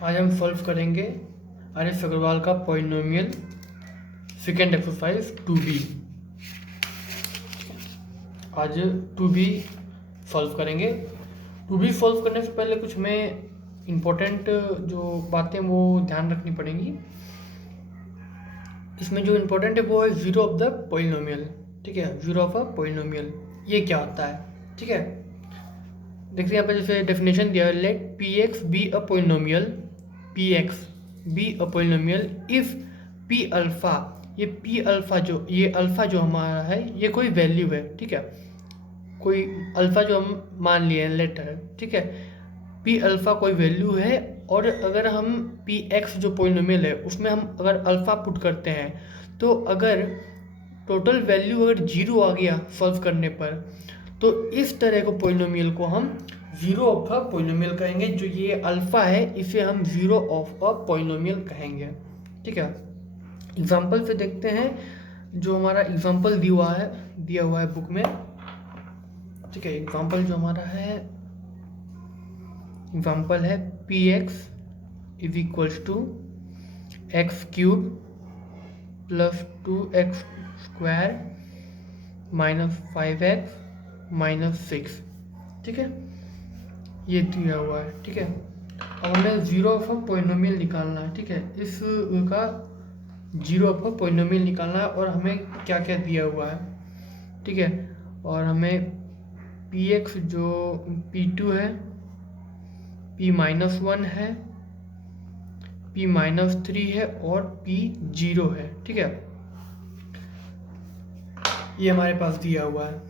आज हम सॉल्व करेंगे आर.एस. अग्रवाल का पॉलिनोमियल सेकेंड एक्सरसाइज 2b। आज 2b सॉल्व करेंगे। 2b सॉल्व करने से पहले कुछ हमें इम्पोर्टेंट जो बातें वो ध्यान रखनी पड़ेंगी। इसमें जो इम्पोर्टेंट है वो है जीरो ऑफ द पॉलिनोमियल। ठीक है, जीरो ऑफ अ पॉलिनोमियल ये क्या होता है। ठीक है, देखिए यहाँ पे जैसे डेफिनेशन दिया है, let P X be a polynomial, P X be a polynomial if P alpha, ये पी अल्फा जो ये अल्फा जो हमारा है ये कोई वैल्यू है। ठीक है, कोई अल्फा जो हम मान लिए हैं लेटर। ठीक है, पी अल्फा कोई वैल्यू है और अगर हम पी एक्स जो पॉलिनोमियल है उसमें हम अगर अल्फा पुट करते हैं तो अगर टोटल वैल्यू अगर जीरो आ गया सॉल्व करने पर तो इस तरह को पॉलिनोमियल को हम जीरो ऑफ अ पॉलिनोमियल कहेंगे। जो ये अल्फा है इसे हम जीरो ऑफ अ पॉलिनोमियल कहेंगे। ठीक है, एग्जाम्पल से देखते हैं। जो हमारा एग्जाम्पल दिया हुआ है बुक में। ठीक है, एग्जाम्पल जो हमारा है, एग्जाम्पल है P X is equals to x cube plus 2x square minus 5x minus 6। ठीक है, ये दिया हुआ है। ठीक है, अब हमें जीरो ऑफ अ पॉलिनोमियल निकालना है। ठीक है, इस का जीरो ऑफ अ पॉलिनोमियल निकालना है और हमें क्या क्या दिया हुआ है। ठीक है, और हमें पी एक्स जो पी टू है, पी माइनस वन है, पी माइनस थ्री है और पी जीरो है। ठीक है, ये हमारे पास दिया हुआ है।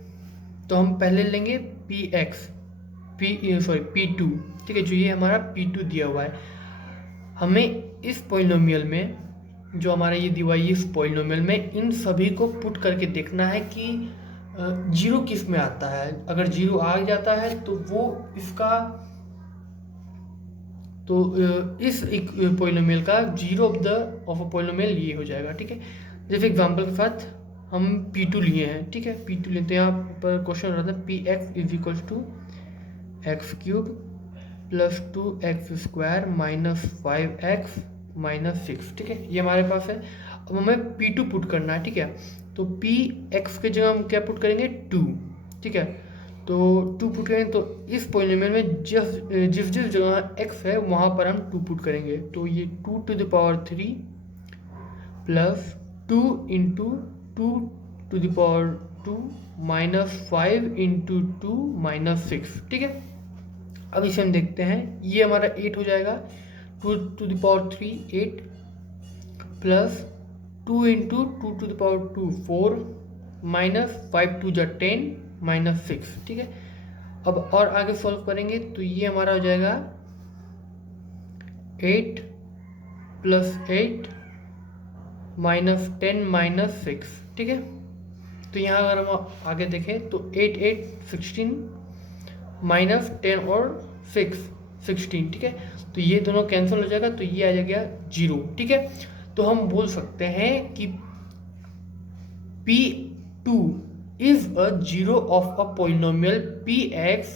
तो हम पहले लेंगे पी एक्स पी टू। ठीक है, जो ये हमारा पी टू दिया हुआ है, हमें इस पॉलिनोमियल में जो हमारा ये दिया हुआ है इस पॉलिनोमियल में इन सभी को पुट करके देखना है कि जीरो किस में आता है। अगर जीरो आ जाता है तो वो इसका तो इस पॉलिनोमियल का जीरो ऑफ अ पॉलिनोमियल ये हो जाएगा। ठीक है, जैसे एग्जांपल के साथ हम P2 लिए हैं। ठीक है, P2 लेते हैं। यहाँ पर क्वेश्चन रहता है P X is equals to x cube plus 2x square minus 5x minus 6। ठीक है, ये हमारे पास है। अब हमें P2 पुट करना है। ठीक है, तो पी एक्स के जगह हम क्या पुट करेंगे 2। ठीक है, तो 2 पुट करेंगे तो इस पॉलिनोमियल में जिस जिस जगह x है वहाँ पर हम 2 पुट करेंगे। तो ये 2 to the power 3 plus 2 into 2 to the power 2 minus 5 into 2 minus 6। ठीक है, अब इसे हम देखते हैं। ये हमारा 8 हो जाएगा। 2 to the power 3 8 plus 2 into 2 to the power 2 4 minus 5 to जा 10 माइनस 6। ठीक है, अब और आगे सॉल्व करेंगे तो ये हमारा हो जाएगा 8 प्लस 8 माइनस 10 माइनस 6। ठीक है, तो यहाँ अगर हम आगे देखें तो 8 8 16 माइनस 10 और 6 16। ठीक है, तो ये दोनों कैंसिल हो जाएगा तो ये आ जाएगा 0। ठीक है, तो हम बोल सकते हैं कि P2 is a zero of a polynomial Px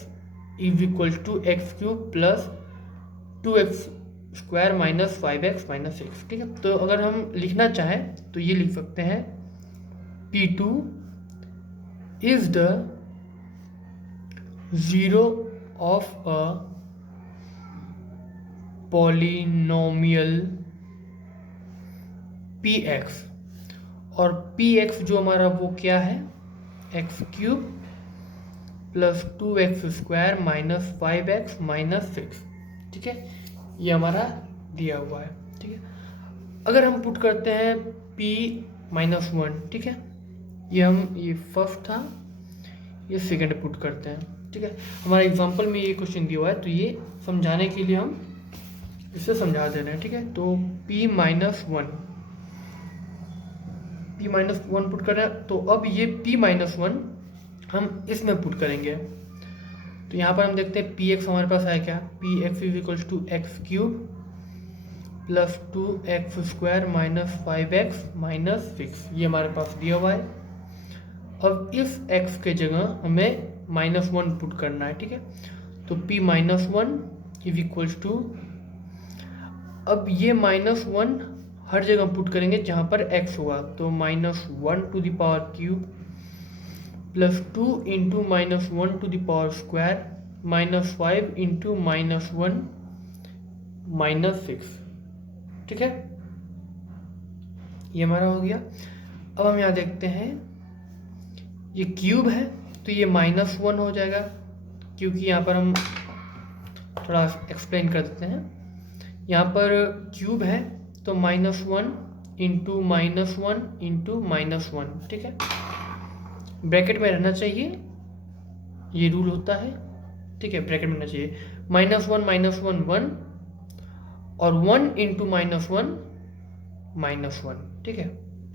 is equal to x cube plus 2x square minus 5x minus 6। ठीक है, तो अगर हम लिखना चाहें तो ये लिख सकते हैं P2 is the zero of a polynomial Px, और Px जो हमारा वो क्या है x cube plus 2x square minus 5x minus 6। ठीक है, ये हमारा दिया हुआ है। ठीक है, अगर हम पुट करते हैं p माइनस 1। ठीक है, ये फर्स्ट था, ये सेकंड पुट करते हैं। ठीक है, हमारे एग्जांपल में ये क्वेश्चन दिया हुआ है तो ये समझाने के लिए हम इसे समझा दे रहे हैं। ठीक है, तो p माइनस 1 पुट कर रहे हैं। तो अब ये p माइनस 1 हम इसमें पुट करेंगे। तो यहाँ पर हम देखते हैं पी एक्स हमारे पास है क्या, P X is equals to x cube plus 2x square minus 5x minus 6। ये हमारे पास दिया हुआ है। अब इस x के जगह हमें माइनस 1 पुट करना है। ठीक है, तो p minus 1 is equals to, अब ये -1 हर जगह पुट करेंगे जहाँ पर x होगा, तो -1 to the power cube plus 2 into -1 to the power square -5 into -1 -6। ठीक है, ये हमारा हो गया। अब हम यहाँ देखते हैं, ये क्यूब है तो ये -1 हो जाएगा, क्योंकि यहाँ पर हम थोड़ा एक्सप्लेन कर देते हैं। यहाँ पर क्यूब है तो -1 इंटू -1 इंटू -1। ठीक है, ब्रैकेट में रहना चाहिए, ये रूल होता है। ठीक है, ब्रैकेट में रहना चाहिए। -1 -1 1 और 1 इंटू -1 -1। ठीक है,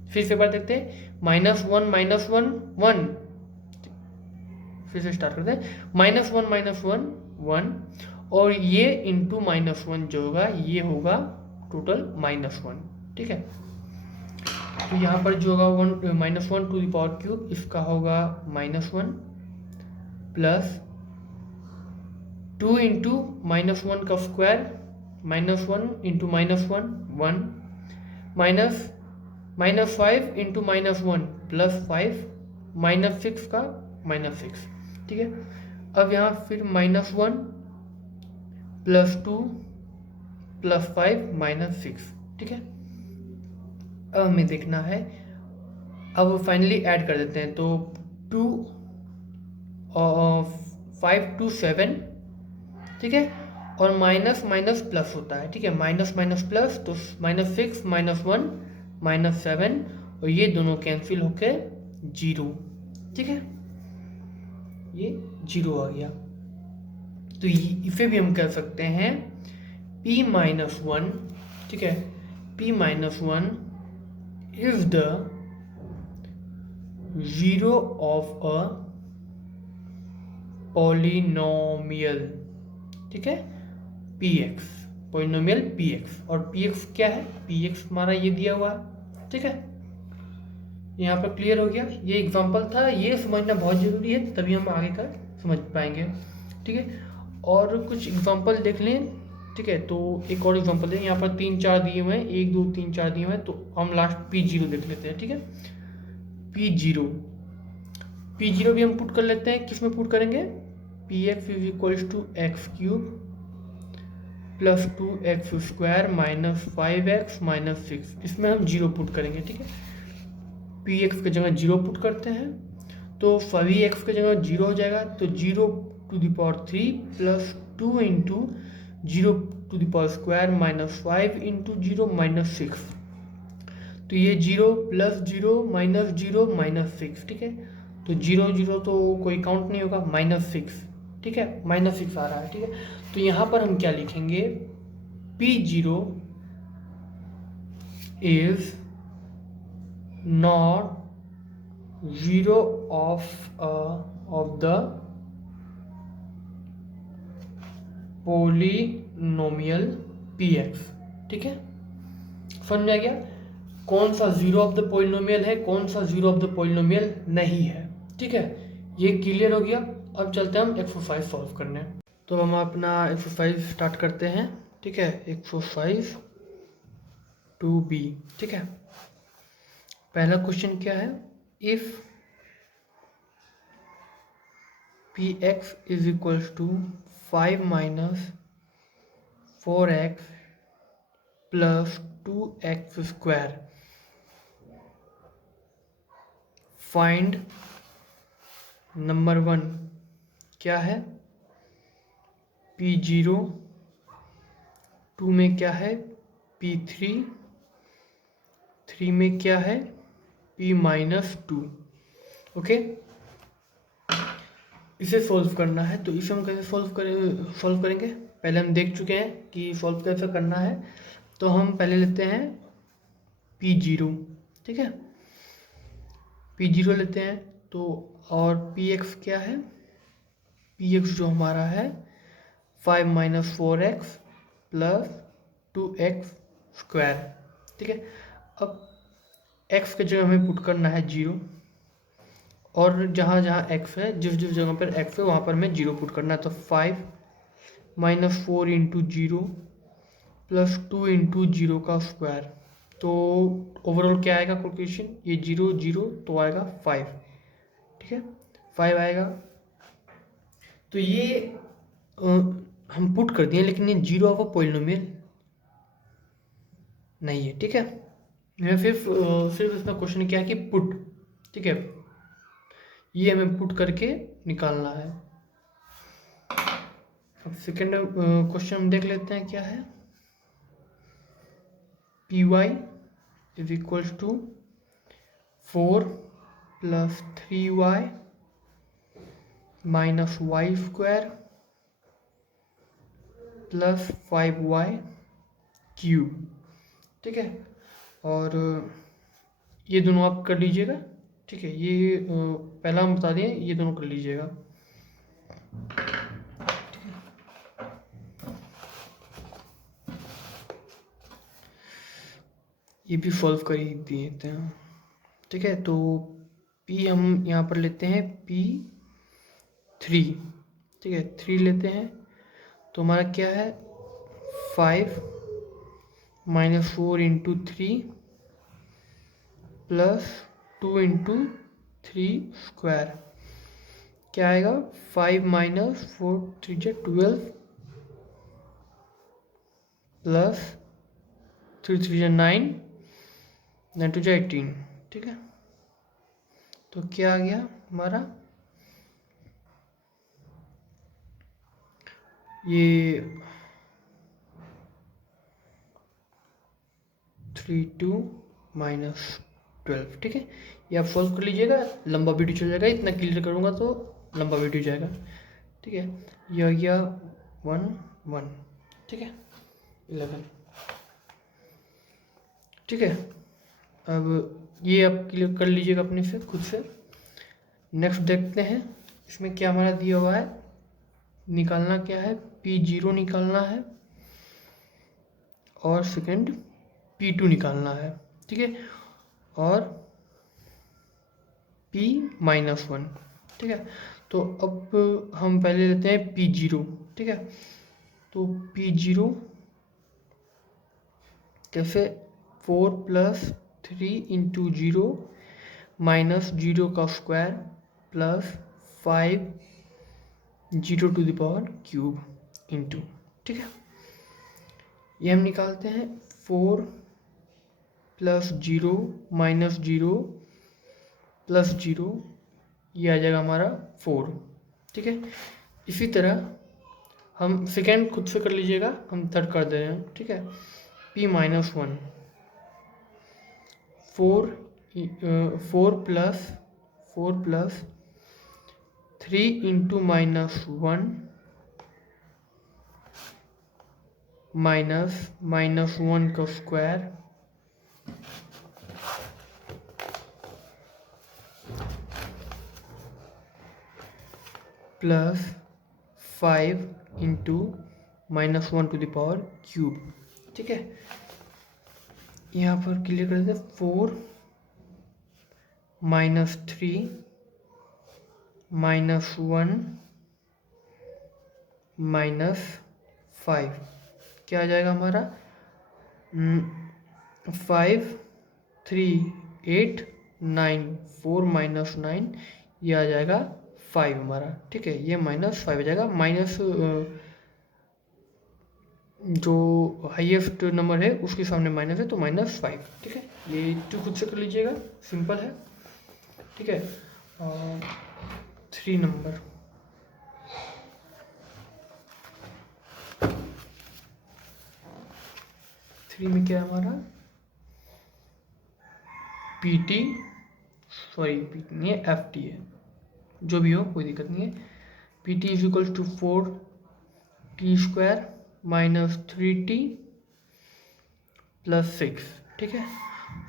फिर से बात देखते हैं। -1 -1 1, फिर से स्टार्ट करते हैं। -1 -1 1 और ये इंटू -1 जो होगा ये होगा टोटल -1। ठीक है, तो यहाँ पर जो होगा -1 टू द पावर क्यूब, इसका होगा -1 प्लस 2 इंटू -1 का स्क्वायर -1 इंटू -1 1 -5 इंटू -1 +5 -6 का -6। ठीक है, अब यहाँ फिर -1 प्लस 2 प्लस 5 -6। ठीक है, अब हमें देखना है, अब फाइनली ऐड कर देते हैं। तो 2 और 5 to 7। ठीक है, और माइनस माइनस प्लस होता है। ठीक है, माइनस माइनस प्लस, तो -6 -1 -7 और ये दोनों कैंसिल होके 0। ठीक है, ये 0 आ गया। तो इसे भी हम कह सकते हैं P-1। ठीक है, P-1 is the zero of a polynomial। ठीक है, Px पोलिनोमियल Px, और Px क्या है, Px हमारा ये दिया हुआ है। ठीक है, यहाँ पर क्लियर हो गया। ये एग्जांपल था, ये समझना बहुत ज़रूरी है, तभी हम आगे का समझ पाएंगे। ठीक है, और कुछ एग्जांपल देख लें। ठीक है, तो एक और एग्जांपल दें। यहाँ पर 3 4 दिए हुए हैं, 1 2 3 4 दिए हुए हैं, तो हम लास्ट P0 देख लेते हैं। ठीक है, P0 भी हम पुट कर लेते हैं। किस में पुट करेंगे, Px is equals to x³ plus 2x² -5x -6, इसमें हम 0 पुट करेंगे। ठीक है, Px की जगह 0 पुट करते हैं तो सभी x की जगह 0 हो जाएगा, तो 0 to the power 3 plus 2 into 0 to the power square -5 into 0 -6, तो ये 0 प्लस 0 माइनस 0 -6। ठीक है, तो 0 0 तो कोई काउंट नहीं होगा, -6। ठीक है, -6 आ रहा है। ठीक है, तो यहाँ पर हम क्या लिखेंगे, P0 is not 0 of the polynomial Px। ठीक है, समझ में आ गया कौन सा 0 ऑफ द पोलिनोमियल है, कौन सा 0 ऑफ द पोलिनोमियल नहीं है। ठीक है, ये क्लियर हो गया। अब चलते हैं हम एक्सरसाइज सॉल्व करने। तो हम अपना एक्सरसाइज स्टार्ट करते हैं। ठीक है, एक्सरसाइज 2B। ठीक है, पहला क्वेश्चन क्या है, if Px is equals to 5 - 4x plus 2x², find number 1 क्या है, P0, 2 में क्या है, P3, 3 में क्या है, P-2। ओके, इसे सॉल्व करना है, तो इसे हम कैसे सॉल्व करेंगे, पहले हम देख चुके हैं कि सॉल्व कैसे करना है। तो हम पहले लेते हैं P0। ठीक है, P0 लेते हैं, तो और Px क्या है, Px जो हमारा है 5 - 4x प्लस 2x²। ठीक है, अब x की जगह हमें पुट करना है 0, और जहाँ जहाँ x है, जिस जिस जगह पर x है वहाँ पर हमें 0 पुट करना है। तो 5 - 4 इंटू 0 प्लस 2 इंटू जीरो का स्क्वायर, तो ओवरऑल क्या आएगा कोएफिशिएंट, ये 0 0 तो आएगा 5, ठीक है 5 आएगा। तो ये हम पुट कर दिए, लेकिन ये जीरो ऑफ अ पॉलिनोमियल नहीं है, ठीक है। मैं सिर्फ इसमें क्वेश्चन क्या है कि पुट, ठीक है, ये हमें पुट करके निकालना है। अब सेकेंड क्वेश्चन हम देख लेते हैं क्या है। P Y is equals to 4 plus 3y minus Y square plus 5y cube, ठीक है। और ये दोनों आप कर लीजिएगा, ठीक है। ये पहला हम बता दें, ये दोनों कर लीजिएगा। ये भी सॉल्व कर ही देते हैं, ठीक है। तो p हम यहाँ पर लेते हैं p3, ठीक है 3 लेते हैं, तो हमारा क्या है 5 minus 4 into 3 plus 2 into 3 square, क्या आएगा 5 माइनस 4 3 जो 12 प्लस 3 3 जो 9 9 2 जो 18, ठीक है। तो क्या आ गया हमारा, ये 3 2 माइनस 12, ठीक है। ये आप सॉल्व कर लीजिएगा, लंबा वीडियो चल जाएगा, इतना क्लियर करूँगा तो लंबा वीडियो जाएगा, ठीक है। ये आ गया 1 1, ठीक है 11, ठीक है। अब ये आप क्लियर कर लीजिएगा अपने से खुद से। नेक्स्ट देखते हैं इसमें क्या हमारा दिया हुआ है, निकालना क्या है P0 निकालना है और सेकंड P2 निकालना है, ठीक है, और P-1, ठीक है। तो अब हम पहले लेते हैं P0, ठीक है। तो P0 कैसे, 4 प्लस 3 इंटू 0 माइनस 0 का square plus 5 0 to the power cube into, ठीक है। ये हम निकालते हैं 4 प्लस 0 माइनस 0 प्लस 0, ये आ जाएगा हमारा 4, ठीक है। इसी तरह हम सेकेंड खुद से कर लीजिएगा, हम थर्ड कर दे रहे हैं, ठीक है। P-1 4 प्लस 3 इंटू -1 माइनस -1 का square plus 5 into -1 to the power cube, ठीक है। यहाँ पर क्लियर कर देते हैं 4 माइनस 3 -1 माइनस 5, क्या आ जाएगा हमारा 5 3 8 9 4 माइनस 9, ये आ जाएगा 5 हमारा, ठीक है। ये -5 आ जाएगा, माइनस जो हाईएस्ट नंबर है उसके सामने माइनस है तो -5, ठीक है। ये तो खुद से कर लीजिएगा, सिंपल है, ठीक है। 3 नंबर, थ्री में क्या है हमारा PT, सॉरी PT नहीं है FT है, जो भी हो कोई दिक्कत नहीं है। PT is equals to 4t² minus 3t plus 6, ठीक है।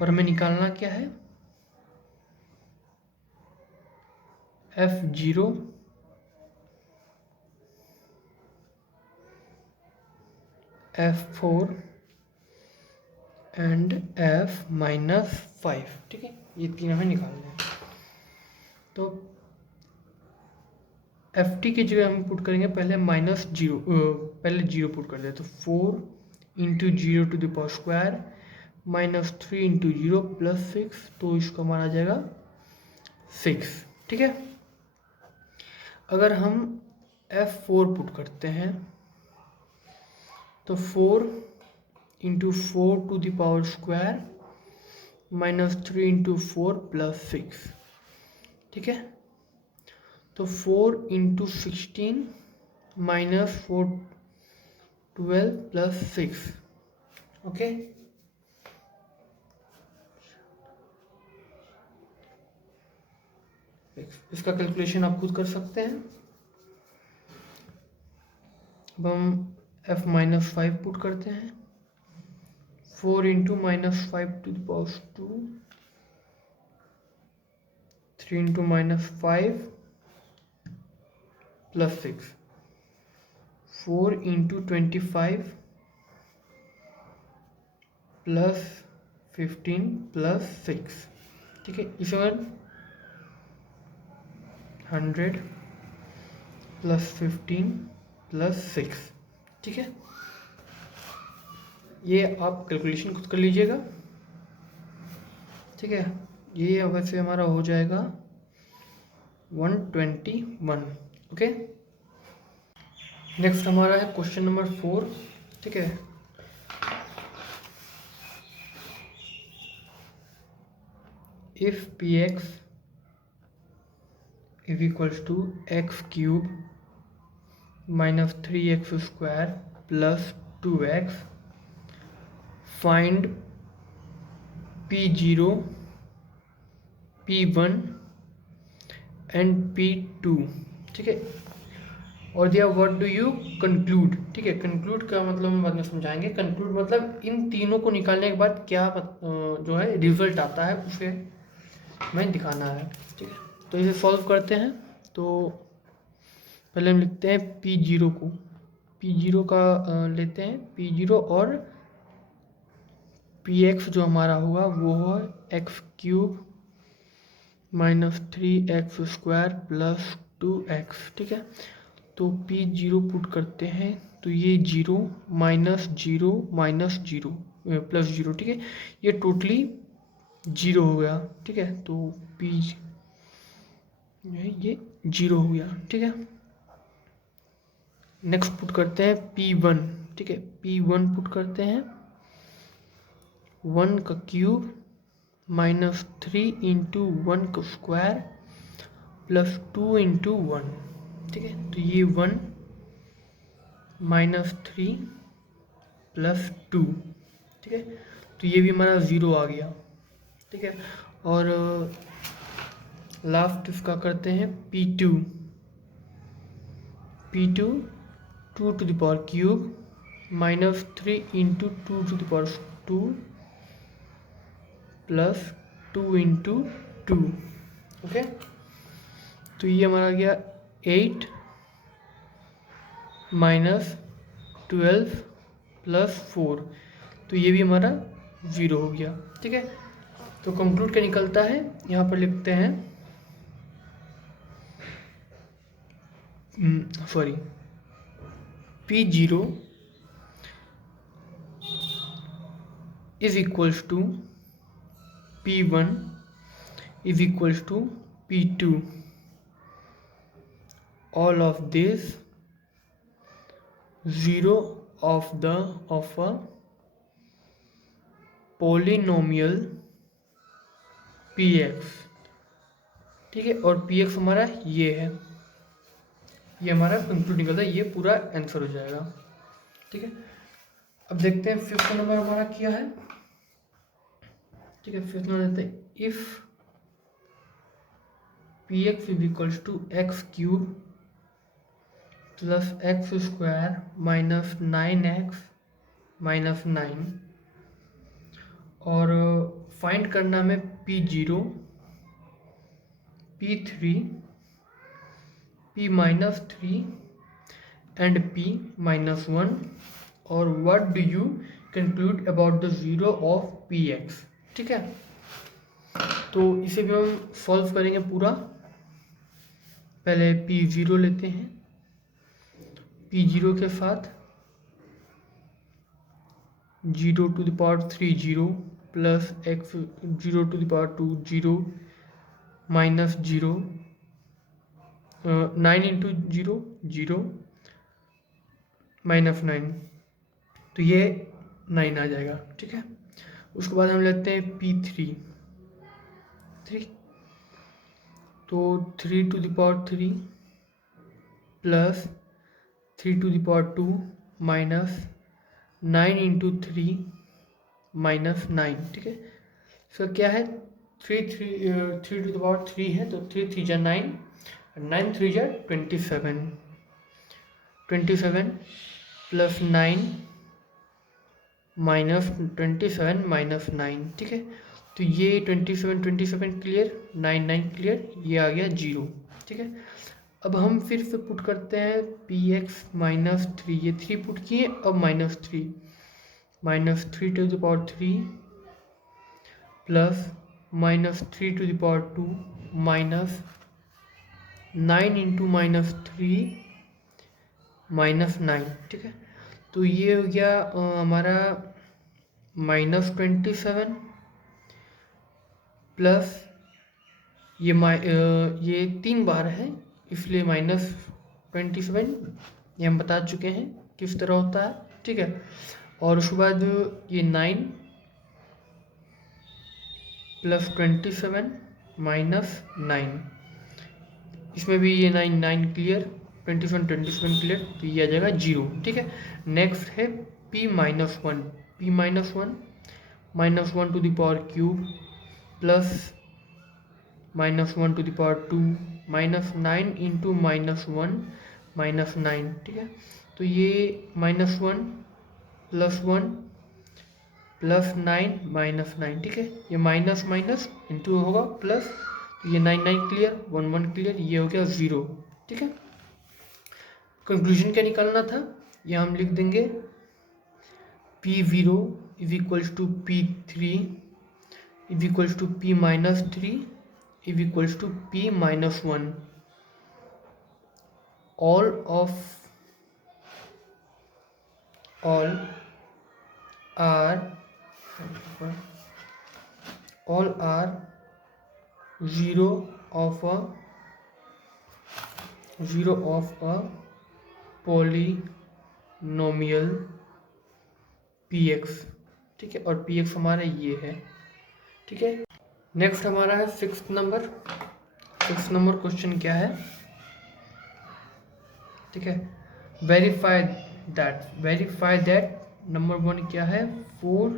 और हमें निकालना क्या है F0 F4 एंड F-5, ठीक है। ये तीन हमें निकालने हैं। तो FT की जगह हम पुट करेंगे पहले -0, पहले 0 पुट कर दे, तो 4 into 0 to the power square minus 3 into 0 plus 6, तो इसका मान आ जाएगा 6। ठीक है, अगर हम F4 पुट करते हैं तो 4 into 4 to the power square minus 3 into 4 plus 6। ठीक है, तो 4 इंटू 16 माइनस 4 12 प्लस 6। ओके, इसका कैलकुलेशन आप खुद कर सकते हैं। अब हम f माइनस 5 पुट करते हैं। 4 into minus 5 to the power 2, 3 into minus 5 plus 6, 4 into 25 plus 15 plus 6। ठीक है, इस 100 प्लस 15 प्लस 6। ठीक है, ये आप कैलकुलेशन खुद कर लीजिएगा। ठीक है, ये वैसे हमारा हो जाएगा 121। ओके, नेक्स्ट हमारा है क्वेश्चन नंबर 4। ठीक है, if px is equals to x cube minus 3x square plus 2x, find P0, P1 and P2। ठीक है, और दिया व्हाट डू यू कंक्लूड। ठीक है, कंक्लूड का मतलब हम बाद में समझाएंगे। कंक्लूड मतलब इन तीनों को निकालने के बाद क्या जो है रिजल्ट आता है उसे हमें दिखाना है। ठीक है, तो इसे सॉल्व करते हैं। तो पहले हम लिखते हैं P0 को, P0 का लेते हैं P0 और Px जो हमारा होगा वो है x cube minus 3x square plus 2x। ठीक है, तो P0 पुट करते हैं तो ये 0 माइनस 0 माइनस 0 प्लस 0। ठीक है, ये टोटली 0 हो गया। ठीक है, तो P ये 0 हो गया। ठीक है, नेक्स्ट पुट करते हैं P1। ठीक है, P1 पुट करते हैं 1 का क्यूब माइनस 3 इंटू 1 का स्क्वायर प्लस 2 इंटू 1। ठीक है, तो ये 1 माइनस 3 प्लस 2। ठीक है, तो ये भी हमारा 0 आ गया। ठीक है, और लास्ट इसका करते हैं P2, 2 to the power cube minus 3 into 2 to the power 2 plus 2 into 2। Okay, तो ये हमारा गया 8 माइनस 12 प्लस 4, तो ये भी हमारा 0 हो गया। ठीक है, तो कंक्लूड क्या निकलता है, यहाँ पर लिखते हैं sorry P0 is equals to P1 is equals to P2, all of this 0 of a polynomial Px। ठीक है, और Px हमारा ये है, ये हमारा कंक्लूड निकलता है, ये पूरा आंसर हो जाएगा। ठीक है, अब देखते हैं फिफ्थ नंबर हमारा क्या है। ठीक है, फिफ्थ नंबर देते हैं if Px is equals to x cube plus x square minus 9x minus 9, और फाइंड करना में P0, P3, P minus 3 and P minus 1, और what do you conclude about the 0 of Px। ठीक है, तो इसे भी हम सॉल्व करेंगे पूरा। पहले P0 लेते हैं, P0 के साथ 0 to the power 3 0 plus x 0 to the power 2 0 minus 0 9 into 0 0 minus 9, तो ये 9 आ जाएगा। ठीक है, उसके बाद हम लेते हैं P3 3, तो 3 to the power 3 plus 3 to the power 2 minus 9 into 3 minus 9। ठीक है, इसका क्या है 3 to the power 3 है, तो 3 3 जा 9, 9 3 जा 27, 27 प्लस 9 माइनस 27 माइनस 9। ठीक है, तो ये 27 27 क्लियर, 9 9 क्लियर, ये आ गया 0। ठीक है, अब हम फिर से पुट करते हैं px माइनस 3, ये 3 पुट किए, अब minus 3 to the power 3 plus minus 3 to the power 2 minus 9 into minus 3 minus 9। ठीक है, तो ये हो गया हमारा माइनस 27 प्लस ये 3 बार है इसलिए माइनस 27, ये हम बता चुके हैं किस तरह होता है। ठीक है, और उसके बाद ये 9 प्लस 27 माइनस 9, इसमें भी ये 9 9 क्लियर, 27 27 क्लियर, तो ये आ जाएगा 0। ठीक है, नेक्स्ट है p minus 1, minus 1 to the power cube plus minus 1 to the power 2 minus 9 into minus 1 minus 9। ठीक है, तो ये माइनस 1 प्लस 9 माइनस 9। ठीक है, ये माइनस माइनस इंटू होगा प्लस, तो ये 9 9 क्लियर, 1 1 क्लियर, ये हो गया 0। ठीक है, कंक्लूजन क्या निकालना था, ये हम लिख देंगे P0 is equals to P3 is equals to P minus 3 is equals to P minus 1। all are 0 of a polynomial px। ठीक है, और px हमारा ये है। ठीक है, नेक्स्ट हमारा है 6 नंबर क्वेश्चन क्या है। ठीक है, वेरीफाई दैट नंबर 1 क्या है, 4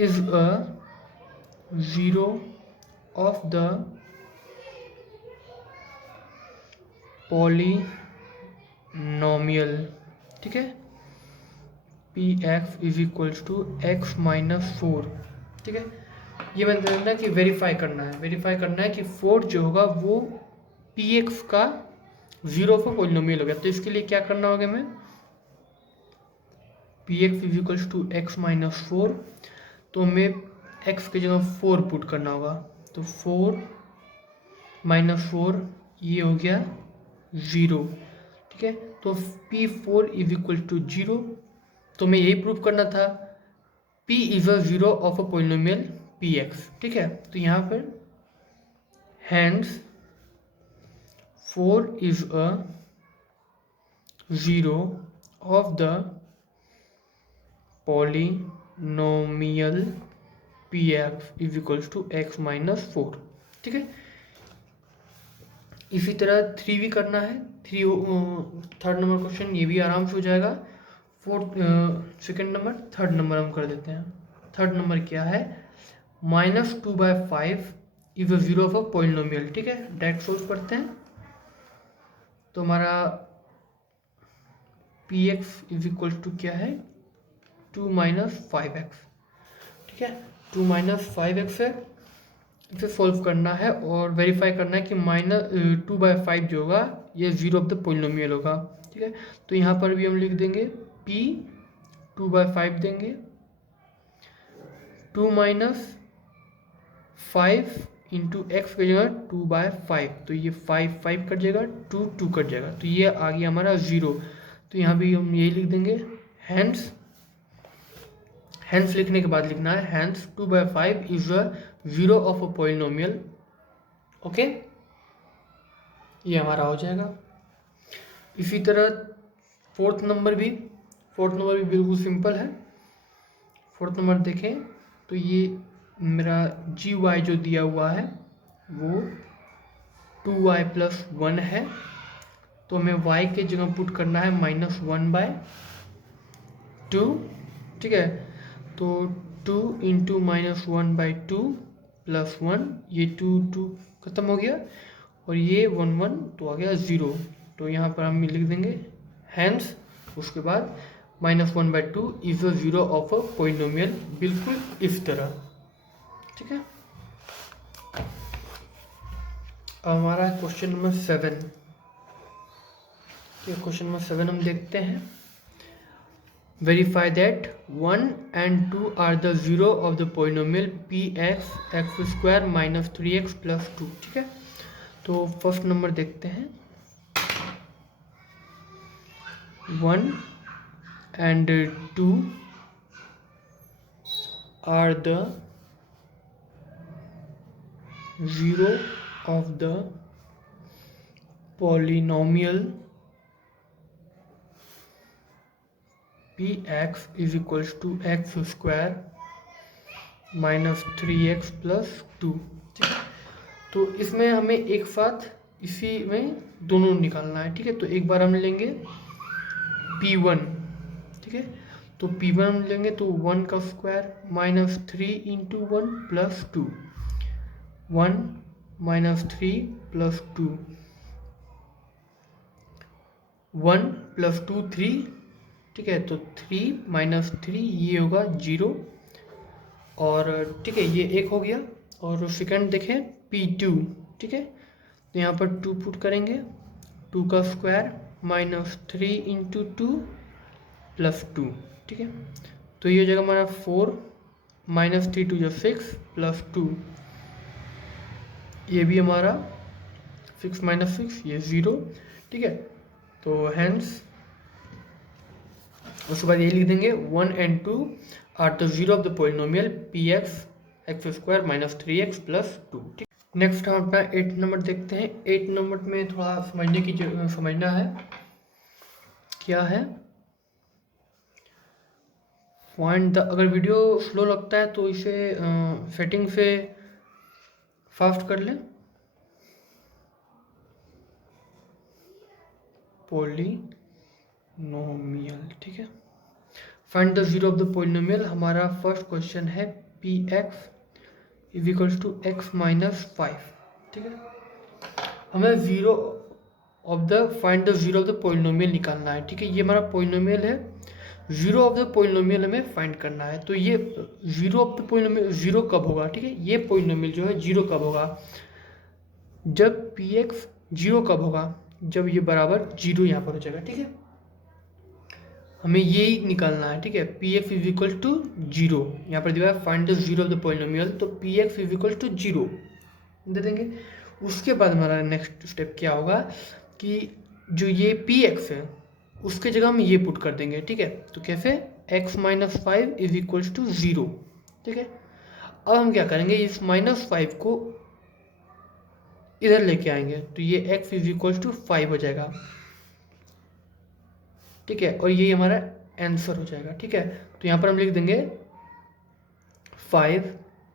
is a 0 of the polynomial. ठीक है, px is equals to x minus 4। ठीक है, ये मैंने देखना कि वेरीफाई करना है कि 4 जो होगा वो px का 0 ऑफ पॉलिनोमियल हो गया। तो इसके लिए क्या करना होगा, मैं px is equals to x minus 4, तो हमें x की जगह 4 पुट करना होगा, तो 4 माइनस 4 ये हो गया 0। ठीक है, तो p4 इज इक्वल टू 0, तो मैं यही प्रूव करना था p is a 0 of a polynomial px। ठीक है, तो यहाँ पर hands 4 is a 0 of the polynomial px is equals to x minus 4। ठीक है, इसी तरह 3 भी करना है, 3 नंबर क्वेश्चन ये भी आराम से हो जाएगा। थर्ड नंबर हम कर देते हैं। थर्ड नंबर क्या है, -2/5 is a 0 of a polynomial. ठीक है, डायरेक्ट सोल्व करते हैं, तो हमारा px इज इक्वल टू क्या है, 2 माइनस 5x। ठीक है, 2 माइनस 5x है, इसे सॉल्व करना है और वेरीफाई करना है कि -2/5 जो होगा ये 0 ऑफ द पॉलिनोमियल होगा। ठीक है, तो यहाँ पर भी हम लिख देंगे p 2/5 देंगे, 2 माइनस 5 इंटू एक्स की जगह 2/5, तो ये 5 5 कट जाएगा, 2 2 कट जाएगा, तो ये आ गया हमारा 0। तो यहाँ भी हम यही लिख देंगे, हैंड्स हैंस लिखने के बाद लिखना है hence 2/5 is a zero of a polynomial. Okay, ये हमारा हो जाएगा। इसी तरह फोर्थ नंबर भी बिल्कुल सिंपल है। फोर्थ नंबर देखें तो ये मेरा जी वाई जो दिया हुआ है वो 2y+1 है, तो हमें y के जगह पुट करना है -1/2। ठीक है, तो 2 × -1/2 + 1, ये 2 खत्म हो गया और ये 1 तो आ गया 0। तो यहाँ पर हम लिख देंगे हैंस, उसके बाद -1/2 is a zero of a polynomial, बिल्कुल इस तरह। ठीक है, अब हमारा क्वेश्चन नंबर 7। तो क्वेश्चन नंबर 7 हम देखते हैं। Verify that 1 and 2 are the zero of the polynomial px x² - 3x + 2। ठीक है, तो फर्स्ट नंबर देखते हैं। 1 and 2 are the zero of the polynomial px = x² - 3x + 2। ठीक है, तो इसमें हमें एक साथ इसी में दोनों निकालना है। ठीक है, तो एक बार हम लेंगे p1। ठीक है, तो p1 हम लेंगे तो 1 का स्क्वायर -3 × 1 + 2, 1 - 3 + 2, 1 + 2 3। ठीक है, तो 3 - 3 ये होगा 0 और ठीक है ये एक हो गया। और सेकंड देखें p2। ठीक है, तो यहाँ पर 2 पुट करेंगे, 2 का स्क्वायर -3 × 2 + 2। ठीक है, तो ये हो जाएगा हमारा 4, -3 × 6 + 2, ये भी हमारा 6 - 6 ये 0। ठीक है, तो हैंस उसके बाद ये लिख देंगे 1 and 2 are the zero of the polynomial px x² - 3x + 2। ठीक, नेक्स्ट हम अपना 8 नंबर देखते हैं। 8 नंबर में थोड़ा समझना है क्या है। फाइंड द, अगर वीडियो स्लो लगता है तो इसे सेटिंग से फास्ट कर लें। पॉलिनोमियल, ठीक है, find the zero of the polynomial. हमारा फर्स्ट क्वेश्चन है px = x - 5। ठीक है, हमें zero of the find the zero of the polynomial निकालना है। ठीक है, ये हमारा पॉलिनोमियल है, जीरो ऑफ द पॉलिनोमियल हमें फाइंड करना है। तो ये zero of the polynomial zero कब होगा? ठीक है, ये पॉलिनोमियल जो है जीरो कब होगा? जब px जीरो कब होगा? जब ये बराबर जीरो यहाँ पर हो जाएगा। ठीक है, हमें यही निकालना है। ठीक है, px = 0, यहाँ पर दिया है find the zero of the polynomial, तो px = 0 दे देंगे। उसके बाद हमारा नेक्स्ट स्टेप क्या होगा कि जो ये px है उसके जगह हम ये पुट कर देंगे। ठीक है, तो कैसे? x - 5 = 0। ठीक है, अब हम क्या करेंगे, इस -5 को इधर लेके आएंगे तो ये x = 5 हो जाएगा। ठीक है, और ये हमारा आंसर हो जाएगा। ठीक है, तो यहाँ पर हम लिख देंगे 5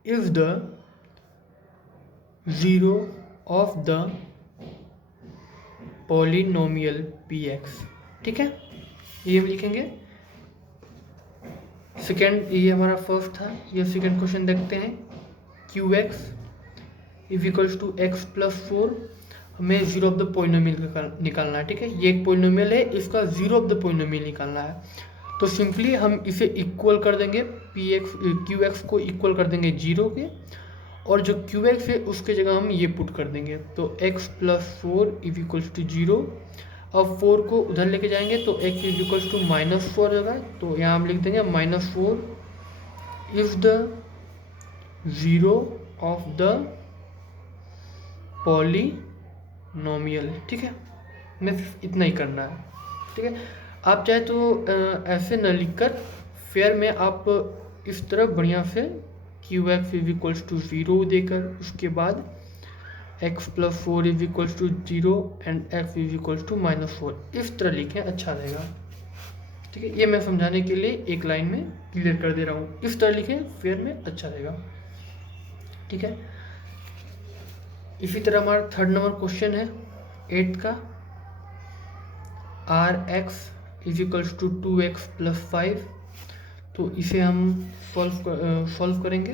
is the zero of the polynomial px। ठीक है, ये हम लिखेंगे। सेकेंड, ये हमारा फर्स्ट था, ये सेकेंड क्वेश्चन देखते हैं। qx = x + 4, हमें जीरो ऑफ द पॉलिनोमियल निकालना है। ठीक है, ये एक पॉलिनोमियल है, इसका जीरो ऑफ द पॉलिनोमियल निकालना है। तो सिंपली हम इसे इक्वल कर देंगे, qx को इक्वल कर देंगे 0 के, और जो qx है उसके जगह हम ये पुट कर देंगे। तो x + 4 = 0। अब 4 को उधर लेके जाएंगे तो x = -4 होगा, तो यहाँ हम लिख देंगे -4 is the zero of the polynomial. ठीक है, हमें सिर्फ इतना ही करना है। ठीक है, आप चाहे तो ऐसे न लिखकर फेयर में आप इस तरफ बढ़िया से q x is equals to 0 देकर उसके बाद x plus 4 is equals to 0 and x is equals to -4 इस तरह लिखें, अच्छा रहेगा। ठीक है, ये मैं समझाने के लिए एक लाइन में क्लियर कर दे रहा हूँ, इस तरह लिखें फेयर में अच्छा रहेगा। ठीक है, इसी तरह हमारा थर्ड नंबर क्वेश्चन है 8th का, rx is equals to 2x plus 5। तो इसे हम सॉल्व करेंगे।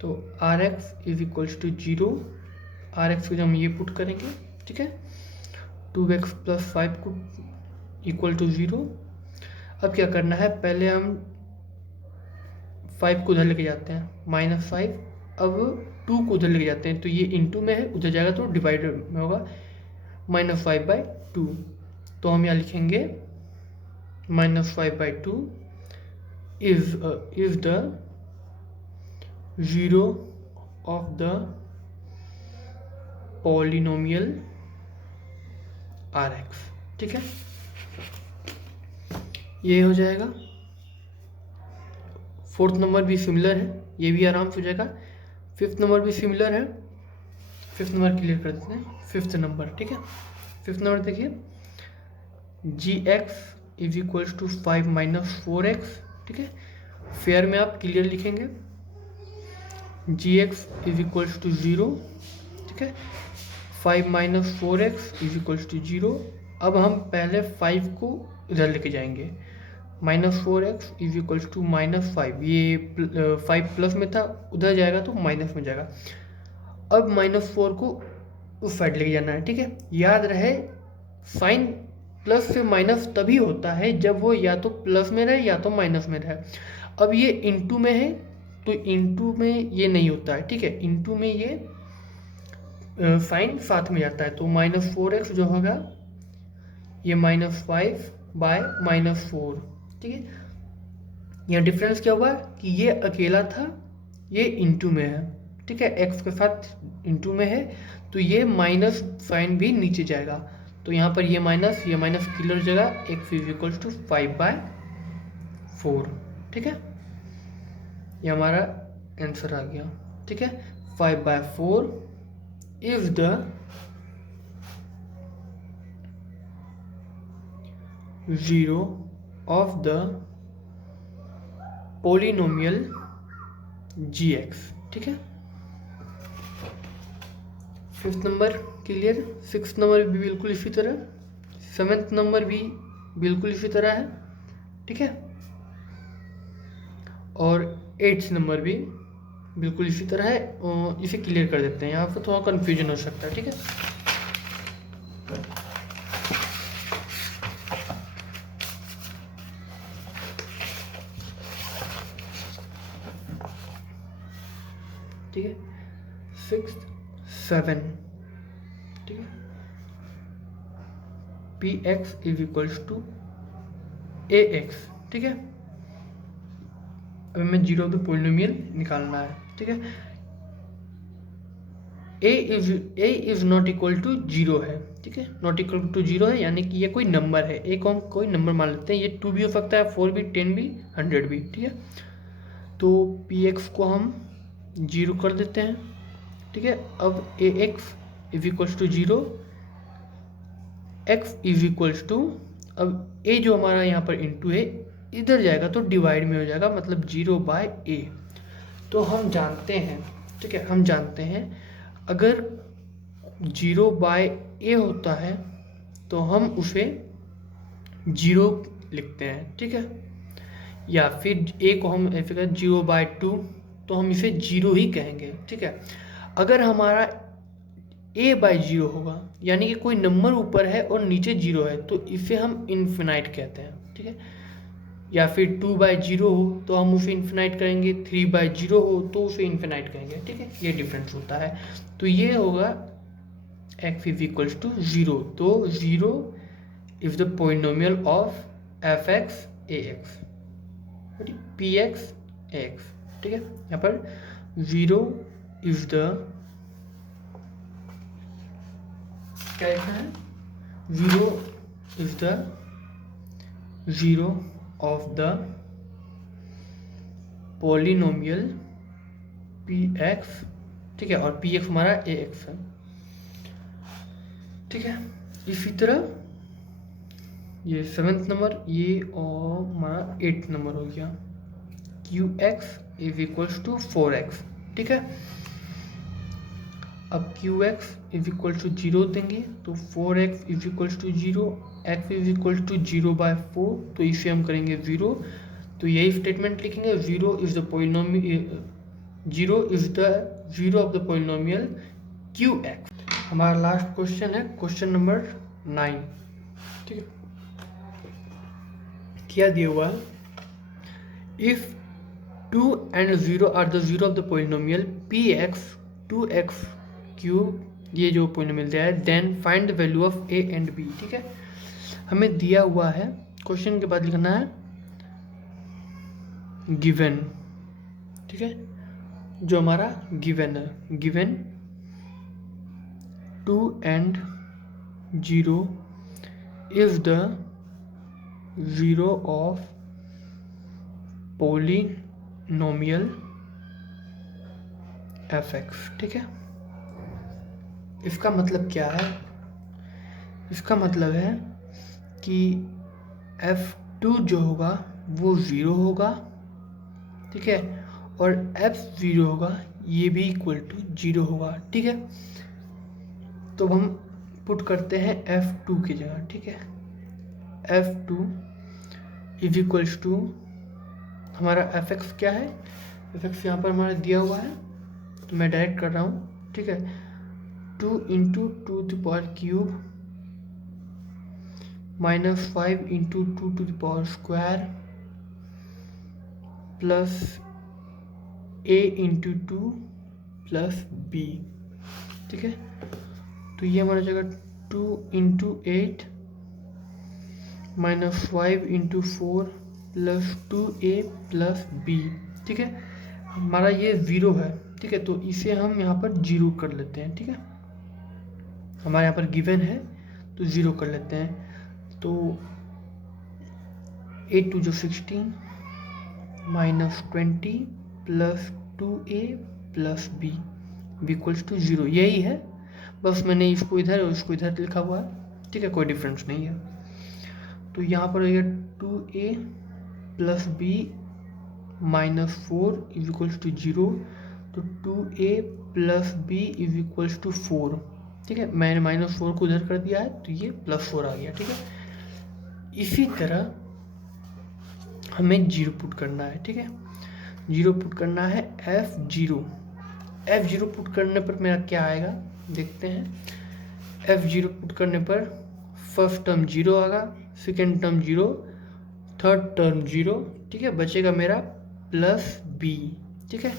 तो rx is equals to 0, rx को हम ये पुट करेंगे। ठीक है, 2x प्लस 5 को इक्वल टू 0। अब क्या करना है, पहले हम 5 को उधर लेके जाते हैं, -5। अब 2 को उधर लेके जाते हैं, तो ये इंटू में है, उधर जाएगा तो डिवाइडर में होगा, -5/2। तो हम यहाँ लिखेंगे -5/2 is the zero of the polynomial rx। ठीक है, ये हो जाएगा। 4th नंबर भी सिमिलर है, ये भी आराम से हो जाएगा। 5th नंबर भी सिमिलर है, 5th नंबर क्लियर कर देते हैं। 5th नंबर, ठीक है, 5th नंबर देखिए, gx is equals to 5 - 4x। ठीक है, फेयर में आप क्लियर लिखेंगे, gx इज इक्वल्स टू 0। ठीक है, 5 - 4x इज इक्वल्स टू 0। अब हम पहले 5 को इधर लेके जाएंगे, -4x इज इक्वल्स टू -5। ये 5 प्लस में था, उधर जाएगा तो माइनस में जाएगा। अब -4 को उस साइड लेके जाना है। ठीक है, याद रहे साइन प्लस से माइनस तभी होता है जब वो या तो प्लस में रहे या तो माइनस में रहे। अब ये इंटू में है तो इंटू में ये नहीं होता है। ठीक है, इंटू में ये साइन साथ में जाता है, तो -4x जो होगा ये -5/-4। ठीक है, यहाँ डिफरेंस क्या हुआ कि ये अकेला था, ये इंटू में है। ठीक है, x के साथ इंटू में है, तो ये माइनस साइन भी नीचे जाएगा, तो यहाँ पर ये माइनस क्लियर जगह x इज इक्वल्स टू 5/4। ठीक है, ये हमारा आंसर आ गया। ठीक है, 5/4 is the zero of the polynomial gx। ठीक है, 5th number clear. 6th number भी बिल्कुल इसी तरह, 7th नंबर भी बिल्कुल इसी तरह है। ठीक है, और 8th नंबर भी बिल्कुल इसी तरह है। इसे क्लियर कर देते हैं, यहाँ पर थोड़ा कन्फ्यूजन हो सकता है। ठीक है, ठीक है, 6th 7। ठीक है, px is equals to ax। ठीक है, अब हमें जीरो ऑफ द पोलिनोमियल निकालना है। ठीक है, a is not equal to 0 है। ठीक है, नॉट इक्वल टू 0 है, यानी कि ये कोई नंबर है, a को हम कोई नंबर मान लेते हैं। ये 2 भी हो सकता है, 4 भी, 10 भी, 100 भी। ठीक है, तो px को हम 0 कर देते हैं। ठीक है, अब ax is equals to 0, x is equals to, अब a जो हमारा यहाँ पर इंटू है, इधर जाएगा तो डिवाइड में हो जाएगा, मतलब 0/a। तो हम जानते हैं, ठीक है, हम जानते हैं अगर 0/a होता है तो हम उसे 0 लिखते हैं। ठीक है, या फिर a को हम ऐसे करें 0/2 तो हम इसे 0 ही कहेंगे। ठीक है, अगर हमारा a/0 होगा, यानी कि कोई नंबर ऊपर है और नीचे 0 है, तो इसे हम इन्फिनाइट कहते हैं। ठीक है, या फिर 2/0 हो तो हम उसे इन्फिनाइट करेंगे, 3/0 हो तो उसे इन्फिनाइट कहेंगे। ठीक है, ये डिफरेंस होता है। तो ये होगा x इज इक्वल्स टू 0, तो 0 is the polynomial of fx ax, px ax। ठीक है, यहाँ पर 0 इज द, क्या लिखना है, 0 is the zero of the polynomial P x, ठीक है, और पी एक्स हमारा ए एक्स है, ठीक है। इसी तरह ये 7th नंबर, ये और हमारा 8th नंबर हो गया, q x is equals to 4x, ठीक है। अब q x is equal to 0 देंगे तो 4x is equals to 0, x is equal to 0/4, तो इसे हम करेंगे 0, तो यही स्टेटमेंट लिखेंगे, 0 is the polynomial, 0 is the 0 of the polynomial q x. हमारा लास्ट क्वेश्चन है क्वेश्चन नंबर 9, ठीक है। क्या दिया हुआ है, if 2 and 0 are the 0 of the polynomial P x 2x cube, ये जो पॉलिनोमियल दिया है, then find the value of a and b, ठीक है। हमें दिया हुआ है, क्वेश्चन के बाद लिखना है गिवन, ठीक है, जो हमारा गिवन है, given 2 and 0 is the 0 of polynomial fx, ठीक है। इसका मतलब क्या है, इसका मतलब है कि f2 जो होगा वो 0 होगा, ठीक है, और f0 होगा ये भी इक्वल टू 0 होगा, ठीक है। तो हम पुट करते हैं f2 की जगह, ठीक है, f2 इज इक्वल्स टू, हमारा fx क्या है, fx यहाँ पर हमारा दिया हुआ है, तो मैं डायरेक्ट कर रहा हूँ, ठीक है, 2 into 2 to power cube minus 5 into 2 to the power square plus a into 2 plus b, ठीक है। तो ये हमारा जगह 2 into 8 minus 5 into 4 plus 2a plus b, ठीक है। हमारा ये 0 है, ठीक है, तो इसे हम यहाँ पर 0 कर लेते हैं, ठीक है। हमारे यहाँ पर गिवन है तो 0 कर लेते हैं, तो 8 टू जो 16 minus 20 plus 2a plus b equals to 0, यही है, बस मैंने इसको इधर और इसको इधर लिखा हुआ है, ठीक है, कोई डिफरेंस नहीं है। तो यहाँ पर हो गया 2a plus b minus 4 is equals to 0, तो 2a plus b is equals to 4, ठीक है। मैंने माइनस 4 को उधर कर दिया है तो ये प्लस 4 आ गया, ठीक है। इसी तरह हमें 0 पुट करना है, ठीक है, 0 पुट करना है f0 पुट करने पर मेरा क्या आएगा देखते हैं। f0 पुट करने पर फर्स्ट टर्म 0 आएगा, सेकेंड टर्म 0, थर्ड टर्म 0, ठीक है, बचेगा मेरा प्लस b, ठीक है।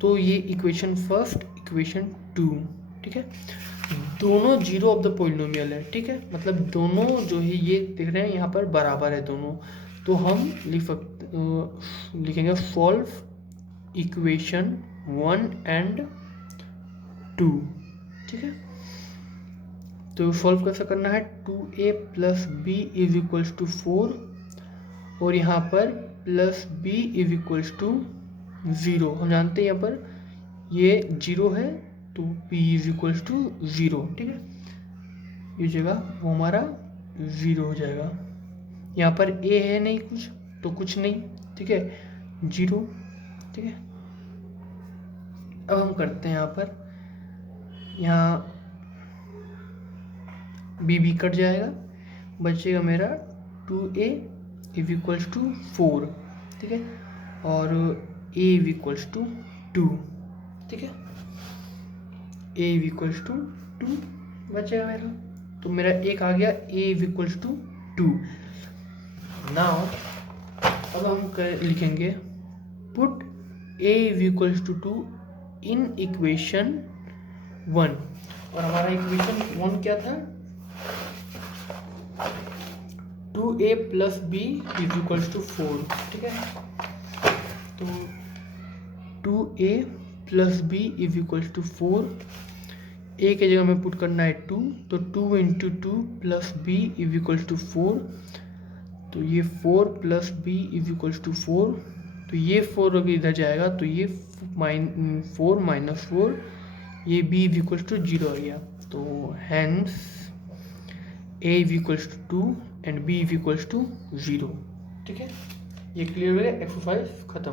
तो ये इक्वेशन फर्स्ट, इक्वेशन 2, ठीक है, दोनों 0 ऑफ द पॉलिनोमियल है, ठीक है, मतलब दोनों जो है ये देख रहे हैं यहाँ पर बराबर है दोनों, तो हम लिखेंगे सॉल्व इक्वेशन 1 and 2, ठीक है। तो सॉल्व कैसे करना है, 2a plus b is equals to 4 और यहाँ पर plus b is equals to 0, हम जानते हैं यहाँ पर ये 0 है तो b इज इक्वल्स टू 0, ठीक है, ये जगह वो हमारा 0 हो जाएगा। यहाँ पर a है नहीं कुछ तो कुछ नहीं, ठीक है, 0, ठीक है। अब हम करते हैं यहाँ पर, यहाँ b कट जाएगा, बचेगा मेरा 2a इज इक्वल्स टू 4, ठीक है, और a इज इक्वल्स टू 2, ठीक है, a इज इक्वल्स टू 2 बचेगा मेरा, तो मेरा एक आ गया a is equals to 2। Now अब हम लिखेंगे put a is equals to 2 in equation 1, और हमारा इक्वेशन 1 क्या था, 2a plus b is equals to 4, ठीक है, तो 2a plus b is equals to 4, a के जगह में पुट करना है 2, तो 2 into 2 plus b is equals to 4, तो ये 4 plus b is equals to 4, तो तो ये 4 अगर इधर जाएगा तो ये 4 माइनस 4, ये b इज इक्वल्स टू 0 आ गया। तो hence a is equals to 2 and b is equals to 0। ठीक है, ये क्लियर हो गया, एक्सरसाइज खत्म।